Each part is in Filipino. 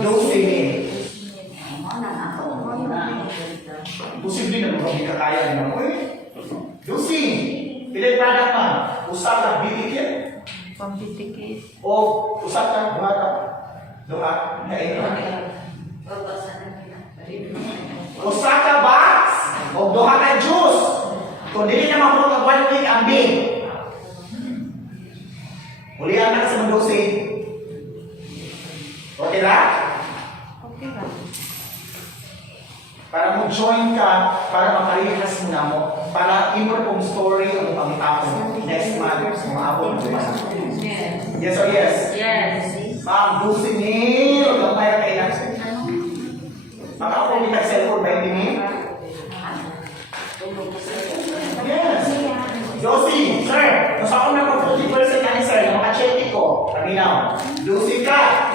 Dosing. Posible na mga kakaya nyo. Uy, dosing. Pilay product man. Usap na bitikit. Pampitikit. O usap na buhata. Doa. Kain. Usa ka box o duha ka juice. Kung dili na mahulog ang 1 week ang bin. Ulihan na sa dosing. Okay ra? Okay ba? Para mo join ka, para makarihas mo na mo, para imo pong story ang pangitapon next month, maabot mo ba? Yes. Yes or yes? Yes. Ma'am, dusin ni, huwag kang kaya kayo na. Maka-ako ni cellphone ba hindi ni? Yes. Josie, sir, nasa ako na po 50% ani sir, na maka-check ko. Paminaw, dusin ka.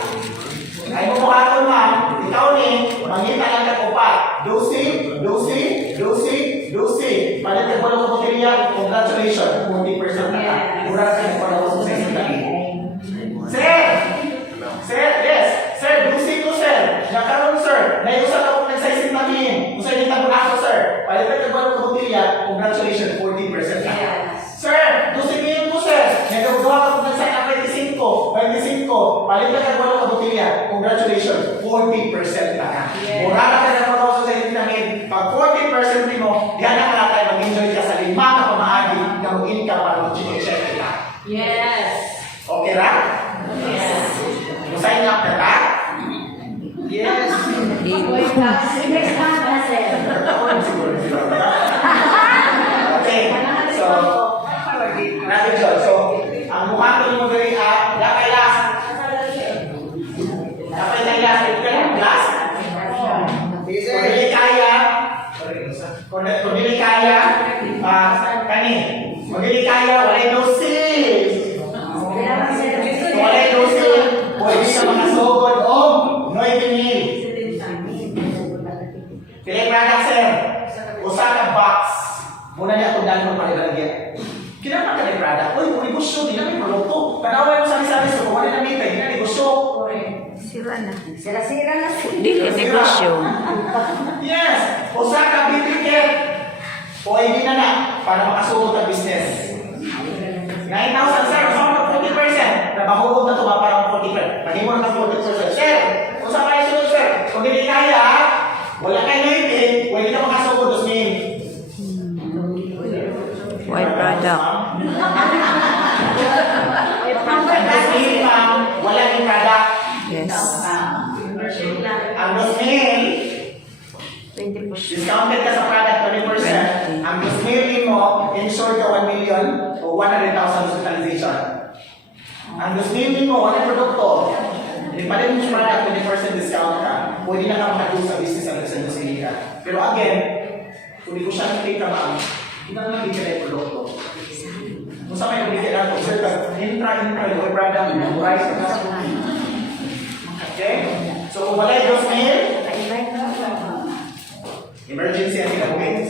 Ay mo buhaton ma'am, ikaw ni, mangita lang ka pa. Dusi. Palit ka po ng botelya, congratulations, 40% na ka. Mura ka na para sa session lagi. Sir, yes. Sir, dusi ko sir. Nakaroon sir, naiusan ako ng session namin. Usay nita mo na ako sir. Palit ka po ng botelya, congratulations, 40% na ka. Sir, dusi ko sir. Nagagawa ka po ng session 25. Palit ka po ng botelya, congratulations, 40% na ka. Mura ka na po sa session namin. Pag 40% din mo, yan ang kaya tayo mag-enjoy ka sa 5 na pamaagi na mag-income para mag-check kita. Yes. Okay ra? Yes. Usay niya ka ta? Yes. Okay. So, natin yun. So, ang mukha ko yung mag-gawin lapay last. Lapay tayo last. Last? Kung hindi kaya, kung hindi kaya, kung hindi kaya, walay dosis. Kung walay dosis, pwede sa mga sugod o noy binil. Pilay product, sir. Usa ka box. Muna niya kung dahil mo palibalagyan. Kinama ka ng product. Uy, kung negosyo, di na may produkto. Panaway mo sabi-sabi sa kung wala na mitay, di na negosyo. Sira na. Sira-sira na siya. Dili negosyo. Yes! Usa ka bibigyan. O hindi na para makasugot ang business. 9,000 sir, so 40%. Trabaho na ito ba para 40%? Maging mo na 40%. Sir, usa ka yung sunod sir. Kung hindi kaya, wala kayo natin, pwede na makasugot dos min. White product. Wala yung product. Yes. Ang dos min, 20%. discounted ka sa product 20%. Ang dos min mo, insured ka 1 million o 100,000 hospitalization. Ang dos min mo, wala produkto. Hindi pa rin yung product 20% discount ka. Pwede na ka makagod sa business ang sa dos ka. Pero again, kung di ko siya nakita ma'am, hindi na nakita na yung produkto. Kung sa kayo bigyan natin, sir, intra, yung product, yung price, okay? So, kung wala yung dos min, emergency ang kinabugin.